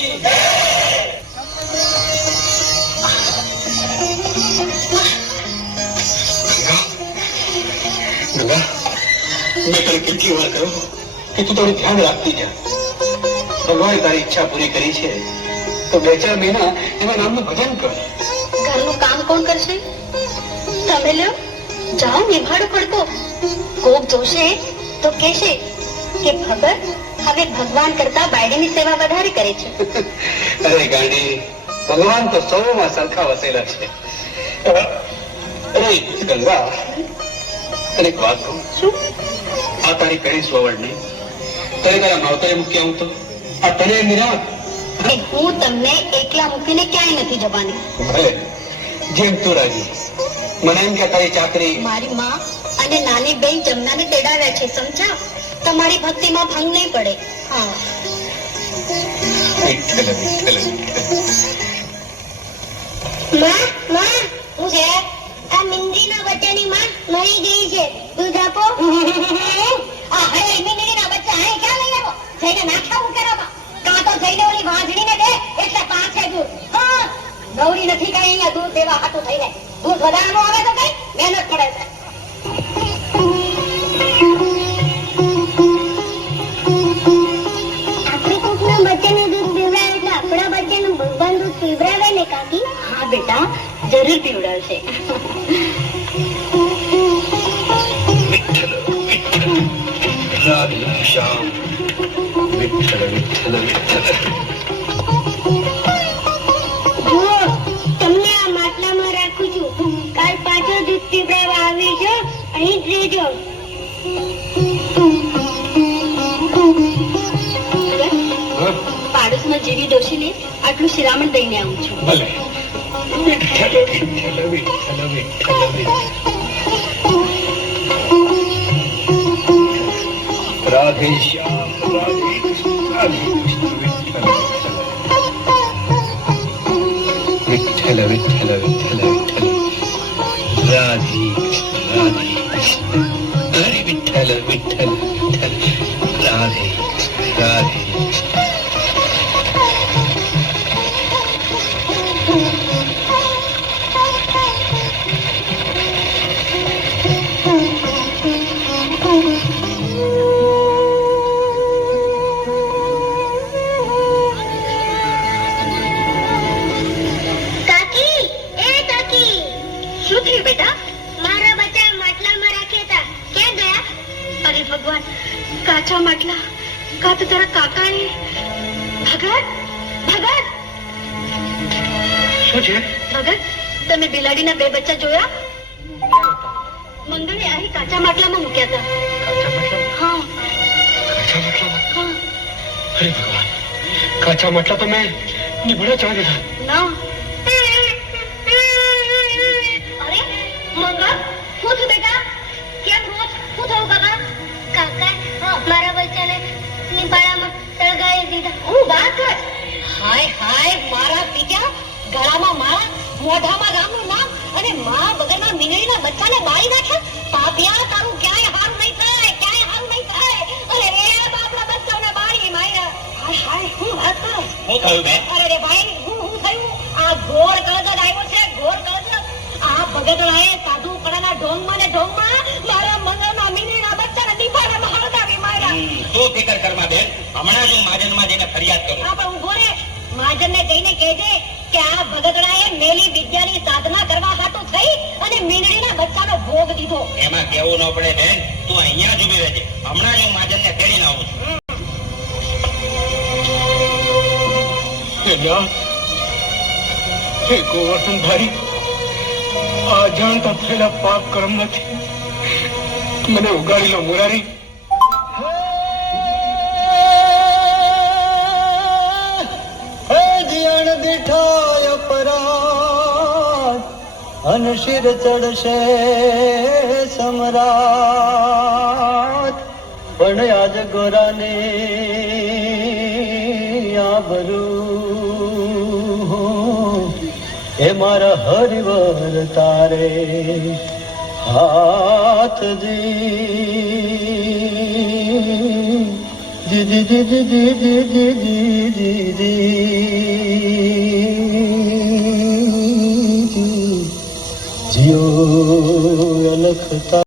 ગંગા, મેં તને કેટલી વાર કહ્યું કે તું થોડું ધ્યાન રાખતી જા. ભગવાને તારી ઈચ્છા પૂરી કરી છે તો 2-4 મહિના એના નામનું ભજન કર. ઘરનું કામ કોણ કરશે? તમે લ્યો, જાઓ નિભાડો પડતો. કોક જોશે તો કહેશે કે ભગત હવે ભગવાન કરતા બાયડીની સેવા વધારે કરે છે. અરે ગાંડી, ભગવાન તો સૌમાં સરખા વસેલા છે. અરે ગંગા, તને એક વાત કહું. શું? આ તારી પેલી સોવડ નહીં, તને તારા માવતરે મૂકી આવું તો આ તને નિરાશ. હું તમને એકલા મૂકીને ક્યાંય નથી જવાની. ભલે, જેમ તું રાજી. મને એમ કે તારી ચાકરી. મારી માં અને નાની બેન જમનાને તેડાવ્યા છે, સમજા? તમારી ભક્તિમાં ભંગ નહીં પડે. હા. વિઠ્ઠલ, વિઠ્ઠલ, વિઠ્ઠલ. માં, માં, હું છે? આ મિંદરીના બચ્ચાની માં મરી ગઈ છે. દૂધ આપો. આ હે મિંદરીના બચ્ચા હે ક્યાં લઈ આવો? જઈને નાખ્યા ઉકેરામાં. કાં તો જઈને ઓલી વાંજણીને દે એટલે પાછે દૂધ. હા, ગૌરી નથી કઈ અહીંયા દૂધ દેવા હાટું થઈને. દૂધ વધારવાનું આવે તો કઈ મહેનત પડે છે. હા બેટા, જરૂર પીવડાવશે. વિઠ્ઠલ, વિઠ્ઠલ, રાધે શ્યામ. વિઠ્ઠલ, વિઠ્ઠલ, વિઠ્ઠલ. જુઓ, તમને આ માટલામાં રાખું છું. કાલ પાછો દૂધ પીવડાવવા આવીશો. અહીં જ રહેજો. પાડોશમાં જેવી ડોશીને આટલું શિરામણ દઈને આવું છું. ભલે. વિઠ્ઠલ, વિઠ્ઠલ, વિઠ્ઠલ, વિઠ્ઠલ, વિઠ્ઠલ. રાધે શ્યામ, રાધે કૃષ્ણ, રાધે કૃષ્ણ. વિઠ્ઠલ, વિઠ્ઠલ, વિઠ્ઠલ, વિઠ્ઠલ. રાધે કૃષ્ણ, રાધે કૃષ્ણ. હરે વિઠ્ઠલ, વિઠ્ઠલ, વિઠ્ઠલ. રાધે કૃષ્ણ, રાધે. કાચા માટલા કા તો તારા કાકાએ. ભગત, ભગત. શું છે? ભગત, તમે બિલાડીના 2 બચ્ચા જોયા? મંગળે અહીં કાચા માટલામાં મૂક્યા હતા. કાચા માટલા? હા. કાચા માટલામાં? હા. અરે ભગવાન, કાચા માટલા તો મેં નિભળે ચા દીધા. ના. અરે મંગળ, શું થયું બેટા? કેમ રોજ શું થયું કાકા? કાકા મારા બચ્ચાને નિભાડામાં સળગાવી દીધા. હું વાત કર. હાય હાય, મારા પિતા ગળામાં માળા, મોઢામાં રામનું નામ અને મા વગરના મીંગળીના બચ્ચાને બાળી નાખ્યા. પાપિયા, તારું ક્યાંય હારું નહીં થાય, ક્યાંય હારું નહીં થાય. અરે રે બાપના બચ્ચાને બાળી માર્યા. હાય હાય, હું વાત કર. શું થયું બેન? અરે રે ભાઈ, હું થયું? આ ઘોર કળગત આવ્યો છે, ઘોર કળગત. આ ભગતડાએ સાધુ પડાના ઢોંગમાં ને ઢોંગમાં મારા મંગળના મીંગળીના બચ્ચાને નિભાડામાં હળગાવી માર્યા. તું ફિકર કરમાં બેન, હમણાં જ હું મહાજનમાં જઈને ફરિયાદ કરું. હા, પણ ઉભો રે. મહાજનને જઈને કહેજે કે આ ભગતડાએ મેલી વિદ્યાની સાધના કરવા હાટુ થઈ અને મીંગળીના બચ્ચાનો ભોગ દીધો. એમાં કેવું ન પડે બેન, તું અહીંયા જ ઉભી રહેજે. હમણાં જ હું મહાજનને તેડીને આવું છું. હે ગોવર્ધનભાઈ, આ જાણતા થયેલા પાપ કર્મમાંથી મને ઉગાડી લો મુરારી. અનશિર ચડશે સમ્રાટ, પણ આજ ગોરાને આબરૂ એ મારા હરિવર તારે હાથ દી દીદી દીદી દીદી દીદી દીદી જીઓ અલખતા